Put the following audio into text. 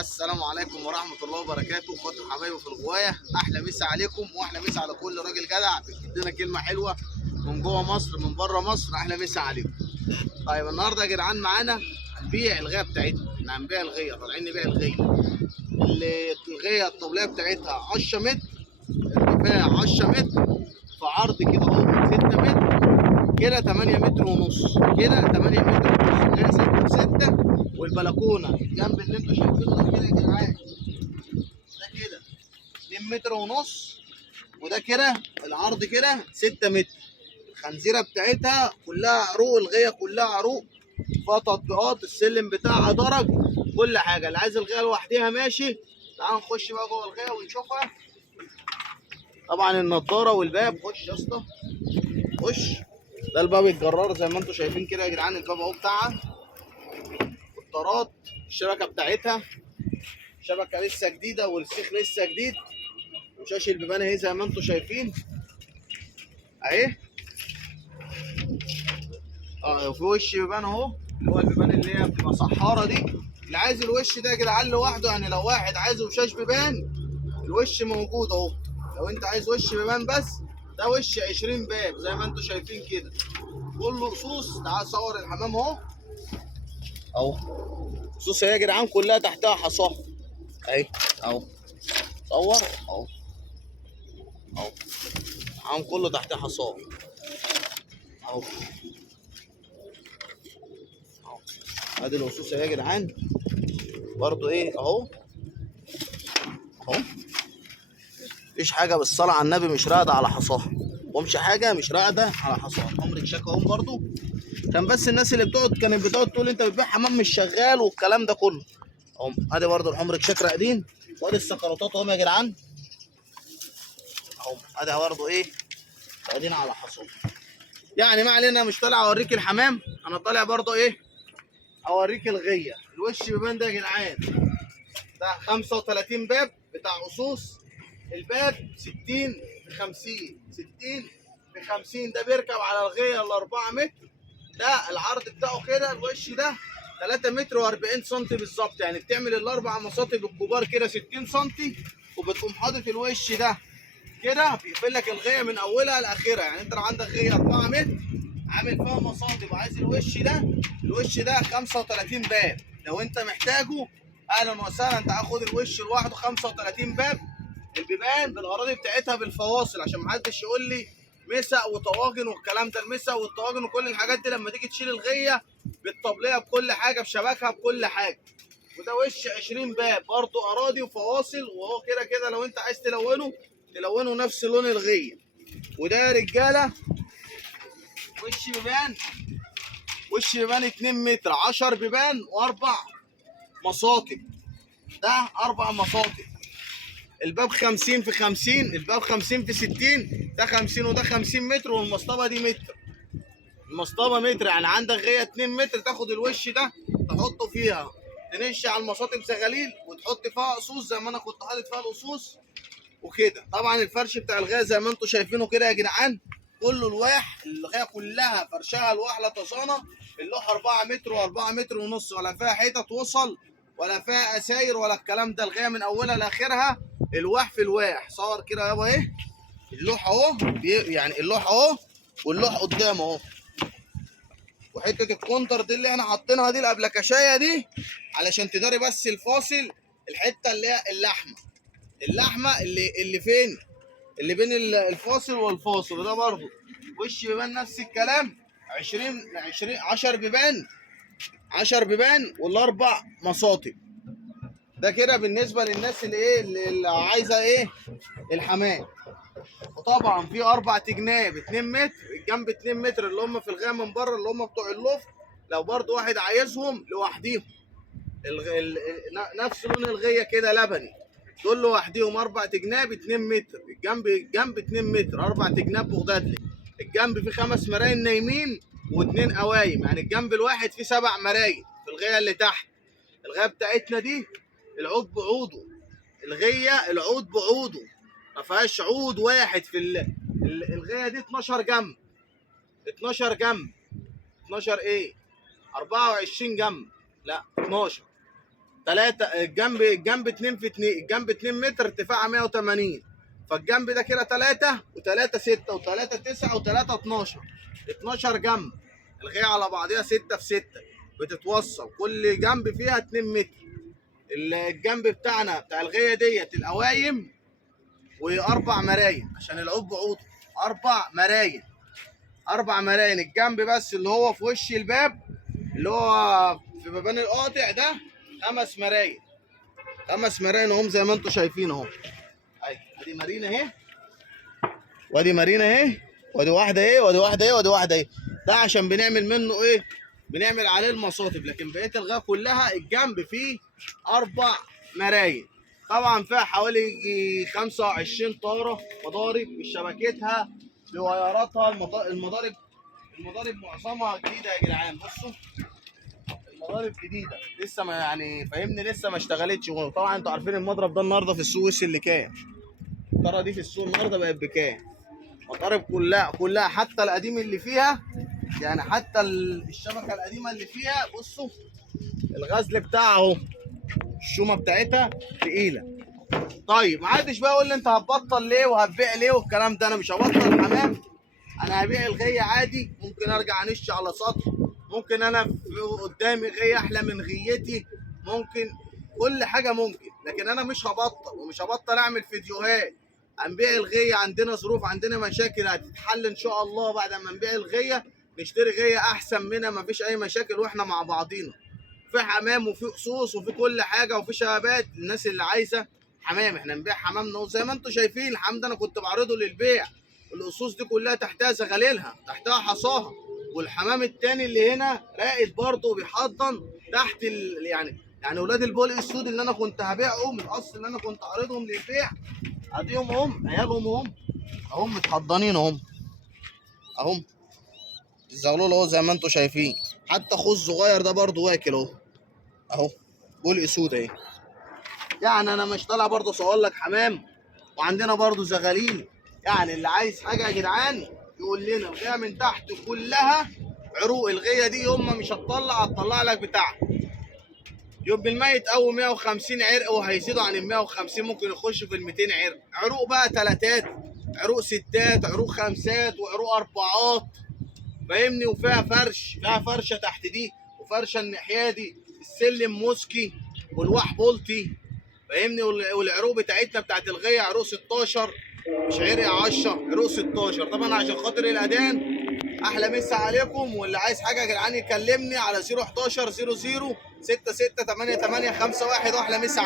السلام عليكم ورحمة الله وبركاته، اخواتي وحبايبي في الغواية. أحلى مسا عليكم وأحلى مسا على كل راجل جدع بيدينا كلمة حلوة من جوه مصر من بره مصر. أحلى مسا عليكم. طيب النهاردة يا جدعان معانا هنبيع الغاية بتاعتنا، احنا هنبيع الغاية، طالعين نبيع الغاية. الغاية الطبلية بتاعتها 10 متر، ارتفاع 10 متر، في عرض كده اهو 6 متر، كده 8 متر ونص، كده 8 متر ونص، غاية 6 في 6. والبلكونة الجنب اللي انتوا شايفينه ده كده يا جدعان، ده كده 2 متر ونص، وده كده العرض كده 6 متر. الخنزيره بتاعتها كلها عروق، الغيه كلها عروق، فيها تطبيقات، السلم بتاعها درج، كل حاجه. اللي عايز الغيه لوحديها ماشي. تعالوا نخش بقى جوه الغيه ونشوفها. طبعا النضاره والباب، خش يا اسطى خش. ده الباب الجرار زي ما انتم شايفين كده يا جدعان، الباب اهو بتاعها، والطارات، الشبكه بتاعتها شبكه لسه جديده، والسيخ لسه جديد، وشاشه البيبان اهي زي ما انتم شايفين اهي. في وش بيبان اهو، اللي هو البيبان اللي هي بتبقى صحاره دي. اللي عايز الوش ده يا جدعان لوحده، يعني لو واحد عايز وشاش بيبان الوش موجود اهو. لو انت عايز وش بيبان بس، ده وش 20 باب زي ما انتم شايفين كده، كله رصوص. تعال صور الحمام اهو اهو، رصوص اهي يا جدعان، كلها تحتها حصاه اهي اهو. صور اهو اهو، الحمام كله تحتها حصاه اهو اهو. ادي الرصوص اهي يا جدعان، برضو ايه اهو اهو. مفيش حاجه بالصلاه على النبي مش راقده على حصاها، ومش حاجه مش راقده على حصاها. عمرك شكا اهم برضو، كان بس الناس اللي كانت بتقعد تقول انت بتبيع حمام مش شغال والكلام ده كله اهم. ادي برضو الحمر شك راقدين، وادي السكروتات اهم يا جدعان اهم. ادي برضو ايه، راقدين على حصاها. يعني ما علينا، مش طالع اوريك الحمام، انا طالع برضو ايه اوريك الغيه. الوش بيبان ده يا جدعان، ده 35 باب بتاع قصوص. الباب 60 في 50، 60 في 50، ده بيركب على الغيه ال 4 متر. ده العرض بتاعه كده، الوش ده 3 متر و40 سم بالظبط، يعني بتعمل الاربع مساطب الكبار كده 60 سم، وبتقوم حاطط الوش ده كده بيقفل لك الغيه من اولها لاخرها. يعني انت لو عندك غيه 4 متر عامل فيها مصاطب وعايز الوش ده، الوش ده 35 باب. لو انت محتاجه اهلا وسهلا، انت هاخد الوش لوحده 35 باب. البيبان بالاراضي بتاعتها بالفواصل، عشان محدش يقول لي مسق وطواجن والكلام ده. المسق والطواجن وكل الحاجات دي لما تيجي تشيل الغيه بالطبليه بكل حاجه بشبكها بكل حاجه. وده وش 20 باب برضه اراضي وفواصل، وهو كده كده لو انت عايز تلونه نفس لون الغيه. وده يا رجاله وش بيبان، وش بيبان 2 متر، 10 بيبان واربع مصاطب. ده 4 مصاطب. الباب 50 في 50، الباب 50 في 60، ده 50 وده 50 متر، والمصطبه دي متر. المصطبه متر، يعني عندك غيه 2 متر، تاخد الوش ده تحطه فيها، تنش على المصاطب زغاليل وتحط فيها قصوص زي ما انا كنت حاطط فيها القصوص وكده. طبعا الفرش بتاع الغايه زي ما انتم شايفينه كده يا جدعان، كله لواح، الغايه كلها فرشها لواح لا تصانه. اللوح 4 متر و4 متر ونص، ولا فيها حيطه توصل ولا فيها اساير ولا الكلام ده. الغايه من اولها لاخرها الواح في الواح. صور كده يابا اهي اللوح اهو، يعني اللوح اهو، واللوح قدام اهو. وحته الكونتر دي اللي احنا حاطينها دي، الابلكاشايه دي، علشان تداري بس الفاصل، الحته اللي هي اللحمه اللي فين، اللي بين الفاصل والفاصل. وده برضه وش بيبان نفس الكلام، 10 بيبان، 10 بيبان والاربع مصاطب. ده كده بالنسبه للناس اللي ايه اللي عايزه ايه الحمام. وطبعا في 4 جناب 2 متر، الجنب 2 متر اللي هم في الغايه من بره، اللي هم بتوع اللوفت. لو برضه واحد عايزهم لوحديهم، نفس لون الغيه كده لبني، دول لوحديهم 4 جناب 2 متر. الجنب 2 متر، 4 جناب بغدادلي. الجنب فيه 5 مراين نايمين و2 قوايم، يعني الجنب الواحد فيه 7 مراين. في الغايه اللي تحت، الغايه بتاعتنا دي العود بعوده، الغيه العود بعوده، ما فيهاش عود واحد في الغايه دي 12 جنب، 12 جنب، 12 ايه، 24 جنب، لا 12 3 الجنب 2 في 2، الجنب 2 متر ارتفاعها 180. فالجنب ده كده 3 و3 6 و3 9 و3 12، 12 جنب. الغاية على بعضها 6 في 6 بتتوصل، كل جنب فيها 2 متر. الجنب بتاعنا بتاع الغاية ديت القوايم واربع مراين عشان العود بعوض. 4 مراين، 4 مراين. الجنب بس اللي هو في وش الباب اللي هو في بابان القاطع ده 5 مراين. 5 مراين اهم زي ما انتم شايفين اهو. اهي ادي مارينا اهي، وادي مارينا اهي، وادي واحده اهي، وادي واحده اهي، وادي واحده اهي. ده عشان بنعمل منه ايه؟ بنعمل عليه المصاطب. لكن بقيه الغايه كلها الجنب فيه 4 مراين. طبعا فيها حوالي 25 طاره مضارب بشبكتها بوايراتها. المضارب معظمها جديده يا جدعان. بصوا المضارب جديده لسه، ما يعني فاهمني، لسه ما اشتغلتش. طبعا انتوا عارفين المضرب ده النهارده في السوق وصل لكام؟ الطاره دي في السوق النهارده بقت بكام؟ مضارب كلها حتى القديم اللي فيها، يعني حتى الشبكه القديمه اللي فيها. بصوا الغزل بتاعها اهو، الشومه بتاعتها تقيله. طيب ما حدش بقى يقول لي انت هتبطل ليه وهتبيع ليه والكلام ده. انا مش هبطل حمام، انا هبيع الغيه عادي. ممكن ارجع انش على سطح، ممكن انا قدامي غيه احلى من غيتي، ممكن كل حاجه ممكن. لكن انا مش هبطل، ومش هبطل اعمل فيديوهات هنبيع الغيه. عندنا ظروف، عندنا مشاكل هتتحل ان شاء الله بعد ما نبيع الغيه. نشتري غيه احسن منها، مفيش اي مشاكل واحنا مع بعضينا. في حمام وفي قصوص وفي كل حاجه وفي شبابات الناس اللي عايزه حمام. احنا نبيع حمامنا زي ما انتم شايفين. الحمام ده انا كنت بعرضه للبيع. القصوص دي كلها تحتها زغاليلها، تحتها حصاها. والحمام التاني اللي هنا راقد برضه وبيحضن تحت يعني ولاد البول السود اللي انا كنت هبيعهم، الاصل اللي انا كنت عارضهم للبيع. اديهم هم عيالهم هم متحضنين اهم الزغلول اهو زي ما انتم شايفين. حتى اخوه الصغير ده برضه واكل اهو بول اسود اهي. يعني انا مش طالع برضه اصور لك حمام، وعندنا برضه زغاليل. يعني اللي عايز حاجه يا جدعان يقول لنا. الغيه من تحت كلها عروق. الغيه دي يوم ما مش هتطلع لك بتاع يوم الميت او 150 عرق، وهيزيدوا عن ال 150 ممكن يخش في ال 200 عرق. عروق بقى تلاتات، عروق ستات، عروق خمسات، وعروق اربعات، فاهمني. وفيها فيها فرشه تحت دي، وفرشه الناحيه دي. السلم موسكي والواح بولتي، فاهمني. والعروق بتاعتنا بتاعت الغيه عروق 16، مش عرق 10، عروق 16. طبعا عشان خاطر الاذان. احلى مسا عليكم. واللي عايز حاجه يا جدعان يكلمني على 011 00 66 88 51. واحلى مسا.